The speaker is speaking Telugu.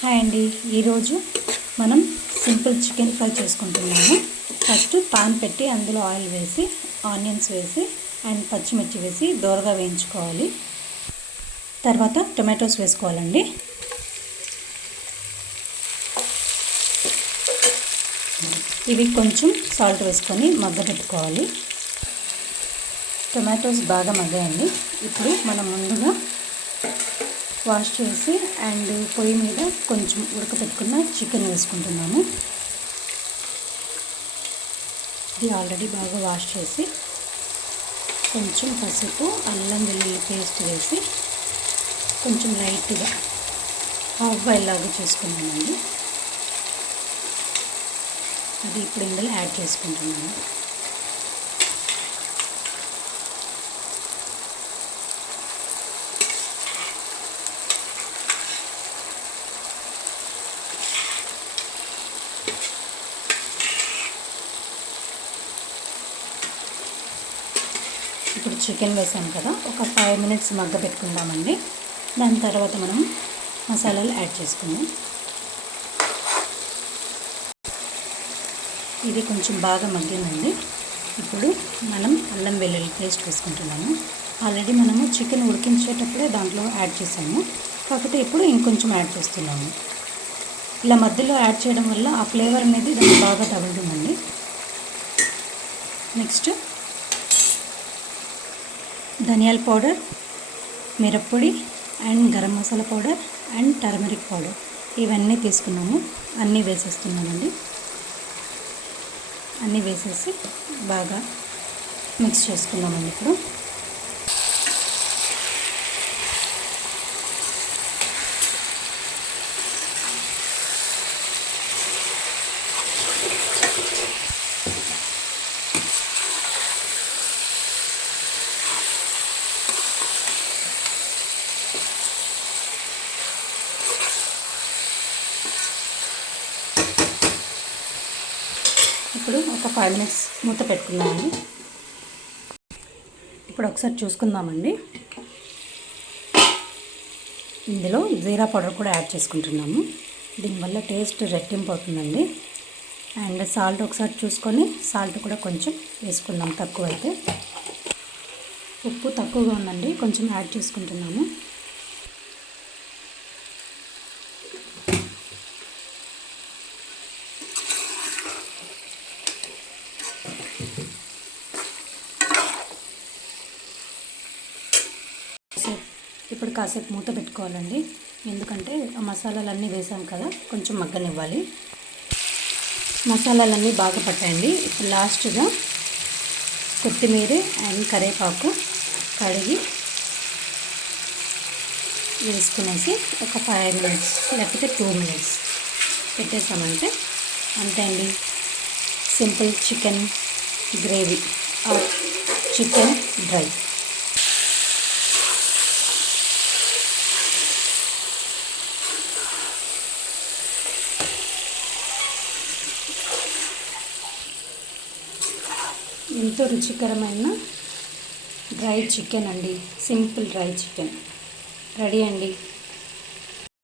హాయ్ అండి, ఈరోజు మనం సింపుల్ చికెన్ ఫ్రై చేసుకుంటున్నాము. ఫస్ట్ పాన్ పెట్టి అందులో ఆయిల్ వేసి ఆనియన్స్ వేసి అండ్ పచ్చిమిర్చి వేసి దోరగా వేయించుకోవాలి. తర్వాత టొమాటోస్ వేసుకోవాలండి. ఇవి కొంచెం సాల్ట్ వేసుకొని మగ్గబెట్టుకోవాలి. టొమాటోస్ బాగా మగ్గాయండి. ఇప్పుడు మనం ముందుగా వాష్ చేసి అండ్ పొయ్యి మీద కొంచెం ఉడకపెట్టుకున్న చికెన్ వేసుకుంటున్నాము. ఇది ఆల్రెడీ బాగా వాష్ చేసి కొంచెం పసుపు, అల్లం వెల్లుల్లి పేస్ట్ వేసి కొంచెం లైట్గా హాఫ్ బాయిల్ లాగా చేసుకున్నామండి. అది ఇప్పుడు ఇందులో యాడ్ చేసుకుంటున్నాము. ఇప్పుడు చికెన్ వేసాం కదా, ఒక 5 minutes మగ్గ పెట్టుకుందామండి. దాని తర్వాత మనం మసాలాలు యాడ్ చేసుకుందాం. ఇది కొంచెం బాగా మగ్గిందండి. ఇప్పుడు మనం అల్లం వెల్లుల్లి పేస్ట్ వేసుకుంటున్నాము. ఆల్రెడీ మనము చికెన్ ఉడికించేటప్పుడే దాంట్లో యాడ్ చేసాము, కాకపోతే ఇప్పుడు ఇంకొంచెం యాడ్ చేస్తున్నాము. ఇలా మధ్యలో యాడ్ చేయడం వల్ల ఆ ఫ్లేవర్ అనేది దానికి బాగా తగులుతుందండి. నెక్స్ట్ ధనియాల పౌడర్, మిరప్పొడి and garam masala powder and turmeric powder ఇవన్నీ తీసుకున్నాము. అన్నీ వేసేస్తున్నామండి. అన్నీ వేసేసి బాగా మిక్స్ చేసుకున్నామండి. ఇప్పుడు ఒక 5 minutes మూత పెట్టుకుందామండి. ఇప్పుడు ఒకసారి చూసుకుందామండి. ఇందులో జీరా పౌడర్ కూడా యాడ్ చేసుకుంటున్నాము. దీనివల్ల టేస్ట్ రెట్టింపు అవుతుందండి. అండ్ సాల్ట్ ఒకసారి చూసుకొని సాల్ట్ కూడా కొంచెం వేసుకుందాం. తక్కువైతే ఉప్పు తక్కువగా ఉందండి, కొంచెం యాడ్ చేసుకుంటున్నాము. ఇప్పుడు కాసేపు మూత పెట్టుకోవాలండి, ఎందుకంటే ఆ మసాలాలన్నీ వేసాం కదా, కొంచెం మగ్గనివ్వాలి. మసాలాలన్నీ బాగా పట్టాయండి. ఇప్పుడు లాస్ట్గా కొత్తిమీర అండ్ కరివేపాకు కడిగి వేసుకునేసి ఒక 5 minutes లేకపోతే 2 minutes పెట్టేసామంటే అంతే అండి. Simple chicken gravy or chicken dry. ఎంతో రుచికరమైన డ్రై చికెన్ అండి. సింపుల్ డ్రై చికెన్ రెడీ అండి.